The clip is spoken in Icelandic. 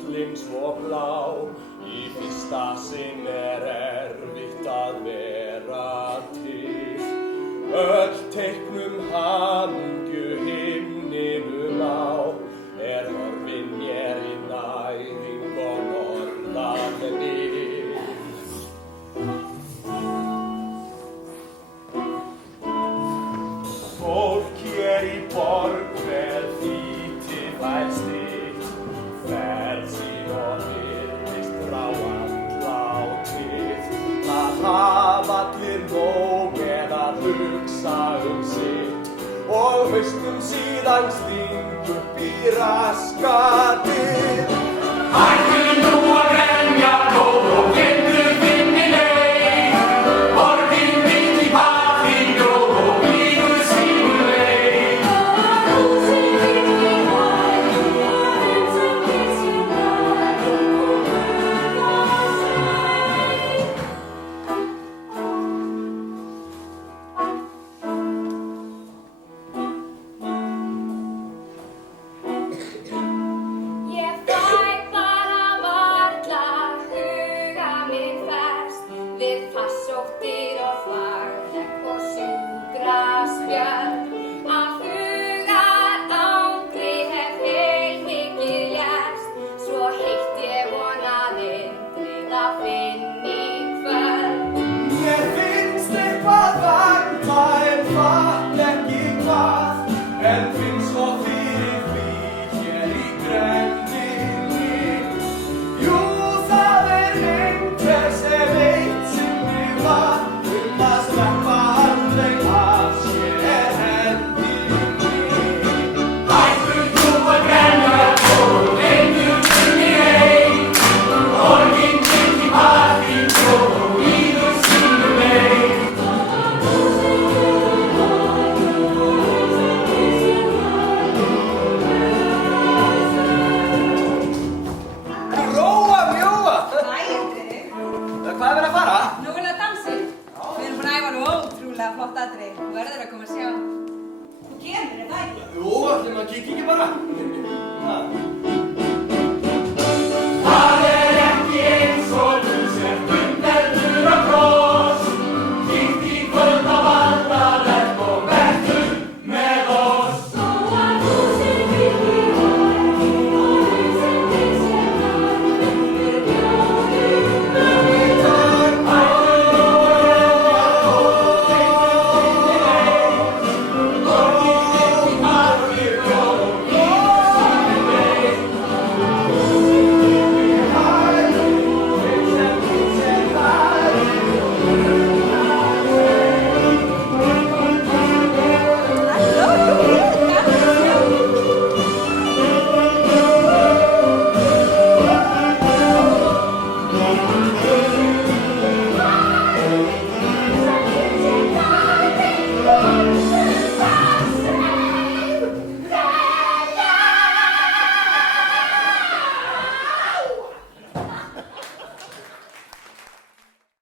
fjöllin svo blá. Í fyrsta sinn erfitt að vera til. Öll teiknum hamingju himninum á horfin mér í næring og norðan við. Fólk hér í borg með flýti fælst þitt, ferð sín og virðist ráandlátið. Það hafa allir nóg með að hugsa sitt og hausnum síðan sting upp í raskatið.